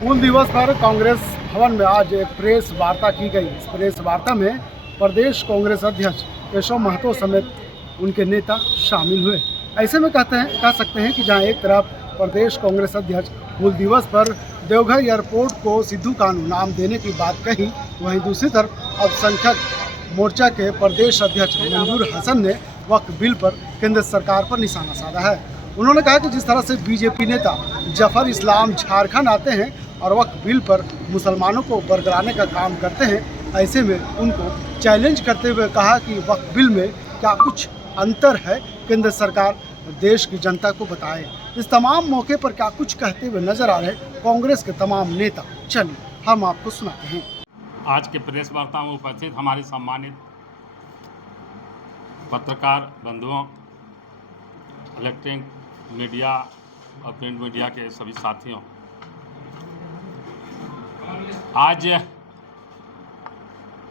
हूल दिवस पर कांग्रेस भवन में आज एक प्रेस वार्ता की गई। इस प्रेस वार्ता में प्रदेश कांग्रेस अध्यक्ष केशव महतो समेत उनके नेता शामिल हुए। ऐसे में कह सकते हैं कि जहां एक तरफ प्रदेश कांग्रेस अध्यक्ष हूल दिवस पर देवघर एयरपोर्ट को सिद्धू कानू नाम देने की बात कही, वहीं दूसरी तरफ अल्पसंख्यक मोर्चा के प्रदेश अध्यक्ष मंजूर हसन ने वक्फ बिल पर केंद्र सरकार पर निशाना साधा है। उन्होंने कहा कि जिस तरह से बीजेपी नेता जफर इस्लाम झारखंड आते हैं और वक्फ बिल पर मुसलमानों को बरगलाने का काम करते हैं, ऐसे में उनको चैलेंज करते हुए कहा कि वक्फ बिल में क्या कुछ अंतर है, केंद्र सरकार देश की जनता को बताए। इस तमाम मौके पर क्या कुछ कहते हुए नजर आ रहे कांग्रेस के तमाम नेता, चलिए हम आपको सुनाते हैं। आज के प्रेस वार्ता में उपस्थित हमारे सम्मानित पत्रकार बंधुओं, इलेक्ट्रॉनिक मीडिया और प्रिंट मीडिया के सभी साथियों, आज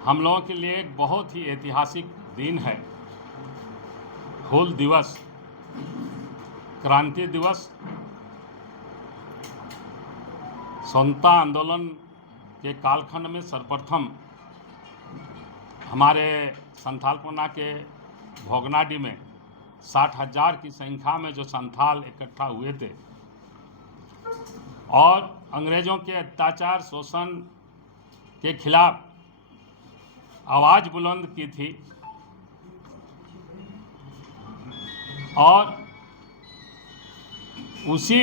हम लोगों के लिए एक बहुत ही ऐतिहासिक दिन है। हूल दिवस, क्रांति दिवस, स्वतंत्रता आंदोलन के कालखंड में सर्वप्रथम हमारे संथालपना के भोगनाडी में 60,000 की संख्या में जो संथाल इकट्ठा हुए थे और अंग्रेज़ों के अत्याचार शोषण के खिलाफ आवाज़ बुलंद की थी और उसी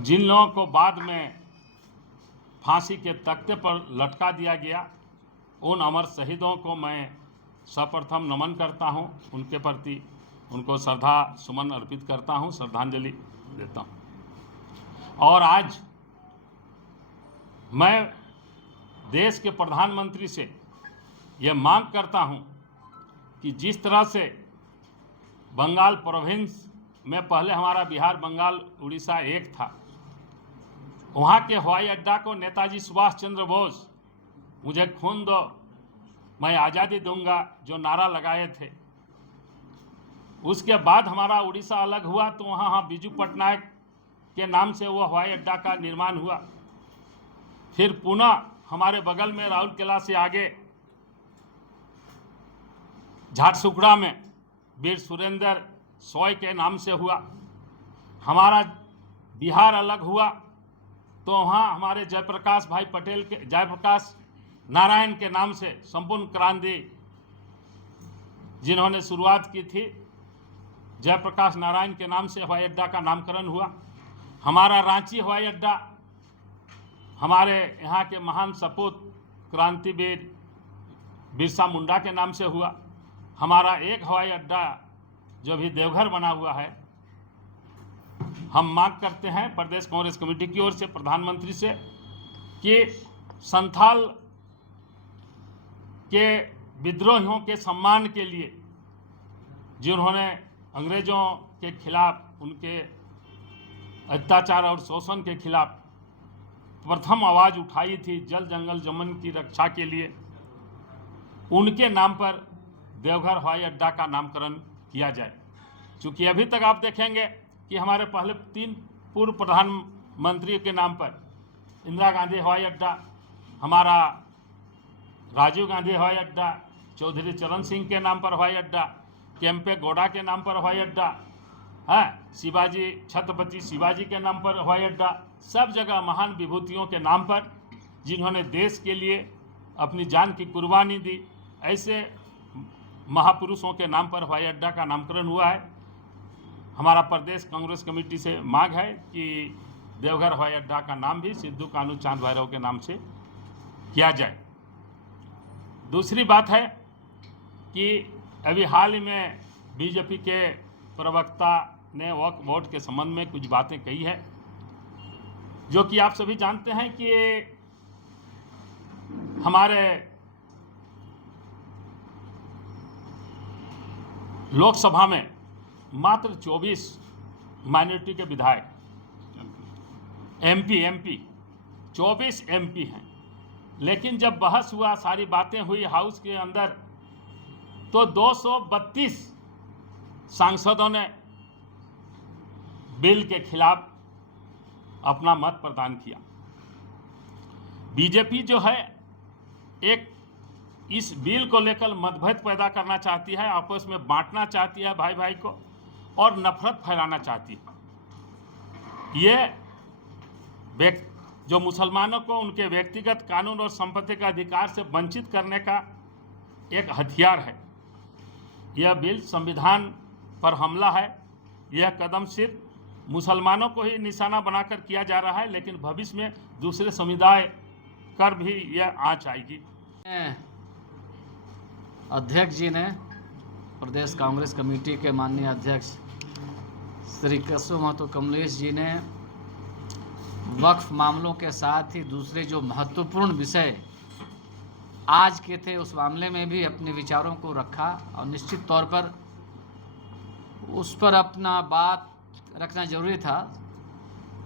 जिन लोगों को बाद में फांसी के तख्ते पर लटका दिया गया, उन अमर शहीदों को मैं सर्वप्रथम नमन करता हूं, उनके प्रति उनको श्रद्धा सुमन अर्पित करता हूं, श्रद्धांजलि देता हूं। और आज मैं देश के प्रधानमंत्री से यह मांग करता हूं कि जिस तरह से बंगाल प्रोविंस में पहले हमारा बिहार, बंगाल, उड़ीसा एक था, वहाँ के हवाई अड्डा को नेताजी सुभाष चंद्र बोस मुझे खून दो मैं आज़ादी दूंगा जो नारा लगाए थे, उसके बाद हमारा उड़ीसा अलग हुआ तो वहाँ बिजू पटनायक के नाम से वो हवाई अड्डा का निर्माण हुआ। फिर पुनः हमारे बगल में राउरकेला से आगे झारसुगड़ा में वीर सुरेंद्र सॉय के नाम से हुआ। हमारा बिहार अलग हुआ तो वहाँ हमारे जयप्रकाश भाई पटेल के, जयप्रकाश नारायण के नाम से संपूर्ण क्रांति जिन्होंने शुरुआत की थी, जयप्रकाश नारायण के नाम से हवाई अड्डा का नामकरण हुआ। हमारा रांची हवाई अड्डा हमारे यहाँ के महान सपूत क्रांतिवीर बिरसा मुंडा के नाम से हुआ। हमारा एक हवाई अड्डा जो भी देवघर बना हुआ है, हम मांग करते हैं प्रदेश कांग्रेस कमेटी की ओर से प्रधानमंत्री से कि संथाल के विद्रोहियों के सम्मान के लिए जिन्होंने अंग्रेज़ों के खिलाफ, उनके अत्याचार और शोषण के खिलाफ प्रथम आवाज़ उठाई थी जल जंगल जमीन की रक्षा के लिए, उनके नाम पर देवघर हवाई अड्डा का नामकरण किया जाए। चूँकि अभी तक आप देखेंगे कि हमारे पहले 3 पूर्व प्रधानमंत्रियों के नाम पर इंदिरा गांधी हवाई अड्डा, हमारा राजीव गांधी हवाई अड्डा, चौधरी चरण सिंह के नाम पर हवाई अड्डा, केम्पे गौड़ा के नाम पर हवाई अड्डा है, शिवाजी, छत्रपति शिवाजी के नाम पर हवाई अड्डा, सब जगह महान विभूतियों के नाम पर जिन्होंने देश के लिए अपनी जान की कुर्बानी दी, ऐसे महापुरुषों के नाम पर हवाई अड्डा का नामकरण हुआ है। हमारा प्रदेश कांग्रेस कमेटी से मांग है कि देवघर हवाई अड्डा का नाम भी सिद्धू कानू चांद भैरव के नाम से किया जाए। दूसरी बात है कि अभी हाल ही में बीजेपी के प्रवक्ता ने वक्फ बोर्ड के संबंध में कुछ बातें कही है, जो कि आप सभी जानते हैं कि हमारे लोकसभा में मात्र 24 माइनॉरिटी के विधायक, एमपी 24 एमपी हैं, लेकिन जब बहस हुआ, सारी बातें हुई हाउस के अंदर, तो 232 सांसदों ने बिल के खिलाफ अपना मत प्रदान किया। बीजेपी जो है एक इस बिल को लेकर मतभेद पैदा करना चाहती है, आपस में बांटना चाहती है भाई भाई को, और नफरत फैलाना चाहती है। ये जो मुसलमानों को उनके व्यक्तिगत कानून और संपत्ति का अधिकार से वंचित करने का एक हथियार है। यह बिल संविधान पर हमला है। यह कदम सिर्फ मुसलमानों को ही निशाना बनाकर किया जा रहा है, लेकिन भविष्य में दूसरे समुदाय कर भी यह आंच आएगी। अध्यक्ष जी ने, प्रदेश कांग्रेस कमेटी के माननीय अध्यक्ष श्री केशव महतो कमलेश जी ने वक्फ मामलों के साथ ही दूसरे जो महत्वपूर्ण विषय आज के थे उस मामले में भी अपने विचारों को रखा, और निश्चित तौर पर उस पर अपना बात रखना जरूरी था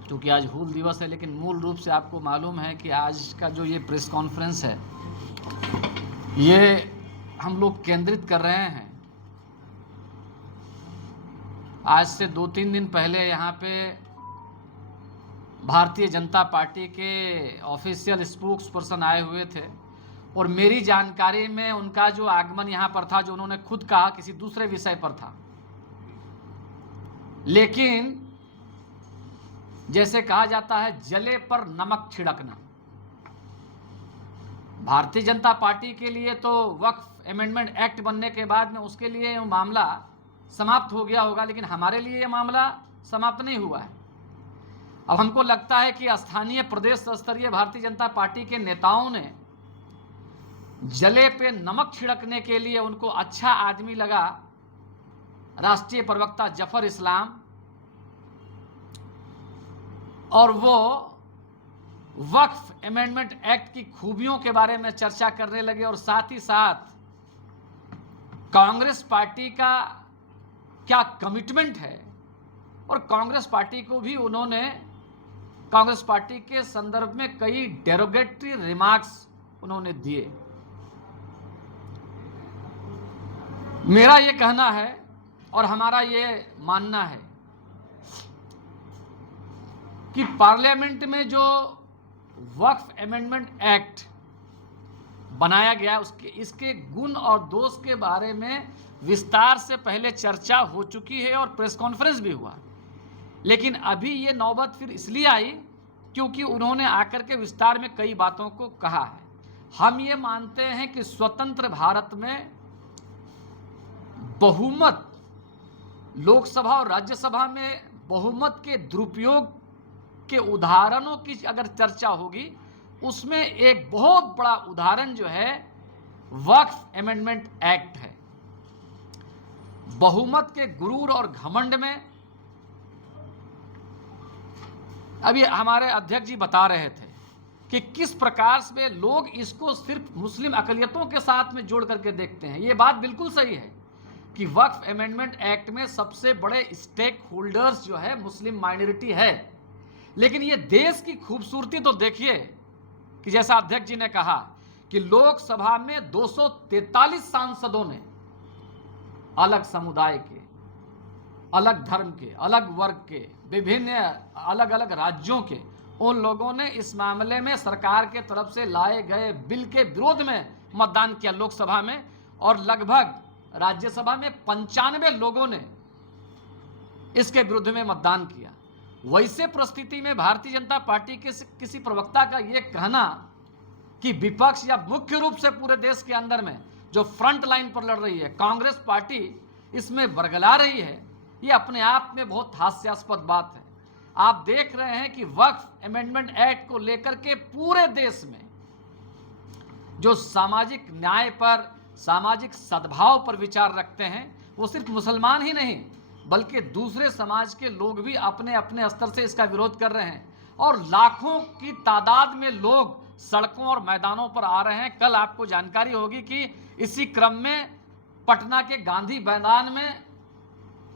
क्योंकि आज हूल दिवस है। लेकिन मूल रूप से आपको मालूम है कि आज का जो ये प्रेस कॉन्फ्रेंस है, ये हम लोग केंद्रित कर रहे हैं। आज से 2-3 दिन पहले यहाँ पे भारतीय जनता पार्टी के ऑफिशियल स्पोक्स पर्सन आए हुए थे, और मेरी जानकारी में उनका जो आगमन यहाँ पर था, जो उन्होंने खुद कहा, किसी दूसरे विषय पर था। लेकिन जैसे कहा जाता है, जले पर नमक छिड़कना। भारतीय जनता पार्टी के लिए तो वक्फ अमेंडमेंट एक्ट बनने के बाद में उसके लिए ये मामला समाप्त हो गया होगा, लेकिन हमारे लिए ये मामला समाप्त नहीं हुआ है। अब हमको लगता है कि स्थानीय प्रदेश स्तरीय भारतीय जनता पार्टी के नेताओं ने जले पे नमक छिड़कने के लिए उनको अच्छा आदमी लगा राष्ट्रीय प्रवक्ता जफर इस्लाम, और वो वक्फ अमेंडमेंट एक्ट की खूबियों के बारे में चर्चा करने लगे, और साथ ही साथ कांग्रेस पार्टी का क्या कमिटमेंट है, और कांग्रेस पार्टी को भी उन्होंने कांग्रेस पार्टी के संदर्भ में कई डेरोगेटरी रिमार्क्स उन्होंने दिए। मेरा ये कहना है और हमारा ये मानना है कि पार्लियामेंट में जो वक्फ अमेंडमेंट एक्ट बनाया गया है, उसके इसके गुण और दोष के बारे में विस्तार से पहले चर्चा हो चुकी है और प्रेस कॉन्फ्रेंस भी हुआ। लेकिन अभी ये नौबत फिर इसलिए आई क्योंकि उन्होंने आकर के विस्तार में कई बातों को कहा है। हम ये मानते हैं कि स्वतंत्र भारत में बहुमत, लोकसभा और राज्यसभा में बहुमत के दुरुपयोग के उदाहरणों की अगर चर्चा होगी, उसमें एक बहुत बड़ा उदाहरण जो है वक्फ अमेंडमेंट एक्ट है। बहुमत के गुरूर और घमंड में अभी हमारे अध्यक्ष जी बता रहे थे कि किस प्रकार से लोग इसको सिर्फ मुस्लिम अकलियतों के साथ में जोड़ करके देखते हैं। ये बात बिल्कुल सही है कि वक्फ अमेंडमेंट एक्ट में सबसे बड़े स्टेक होल्डर्स जो है मुस्लिम माइनॉरिटी है। लेकिन ये देश की खूबसूरती तो देखिए कि जैसा अध्यक्ष जी ने कहा कि लोकसभा में 243 सांसदों ने अलग समुदाय के, अलग धर्म के, अलग वर्ग के, विभिन्न अलग अलग राज्यों के, उन लोगों ने इस मामले में सरकार के तरफ से लाए गए बिल के विरोध में मतदान किया लोकसभा में, और लगभग राज्यसभा में 95 लोगों ने इसके विरुद्ध में मतदान किया। वैसे परिस्थिति में भारतीय जनता पार्टी के किसी प्रवक्ता का यह कहना कि विपक्ष या मुख्य रूप से पूरे देश के अंदर में जो फ्रंट लाइन पर लड़ रही है कांग्रेस पार्टी, इसमें बरगला रही है, ये अपने आप में बहुत हास्यास्पद बात है। आप देख रहे हैं कि वक्फ अमेंडमेंट एक्ट को लेकर के पूरे देश में जो सामाजिक न्याय पर, सामाजिक सद्भाव पर विचार रखते हैं, वो सिर्फ मुसलमान ही नहीं बल्कि दूसरे समाज के लोग भी अपने अपने स्तर से इसका विरोध कर रहे हैं, और लाखों की तादाद में लोग सड़कों और मैदानों पर आ रहे हैं। कल आपको जानकारी होगी कि इसी क्रम में पटना के गांधी मैदान में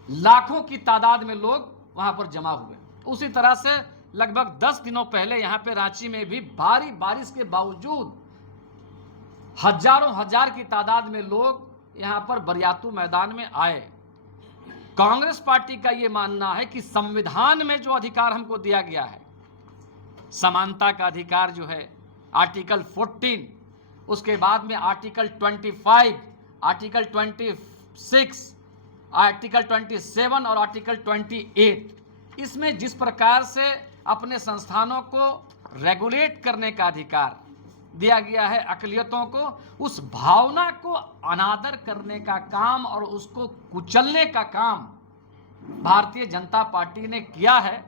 लाखों की तादाद में लोग वहां पर जमा हुए। उसी तरह से लगभग 10 दिनों पहले यहां पे रांची में भी भारी बारिश के बावजूद हजारों हजार की तादाद में लोग यहां पर बरियातू मैदान में आए। कांग्रेस पार्टी का यह मानना है कि संविधान में जो अधिकार हमको दिया गया है, समानता का अधिकार जो है, आर्टिकल 14, उसके बाद में आर्टिकल 25, आर्टिकल 26, आर्टिकल 27 और आर्टिकल 28। इसमें जिस प्रकार से अपने संस्थानों को रेगुलेट करने का अधिकार दिया गया है अक़लियतों को, उस भावना को अनादर करने का काम और उसको कुचलने का काम भारतीय जनता पार्टी ने किया है।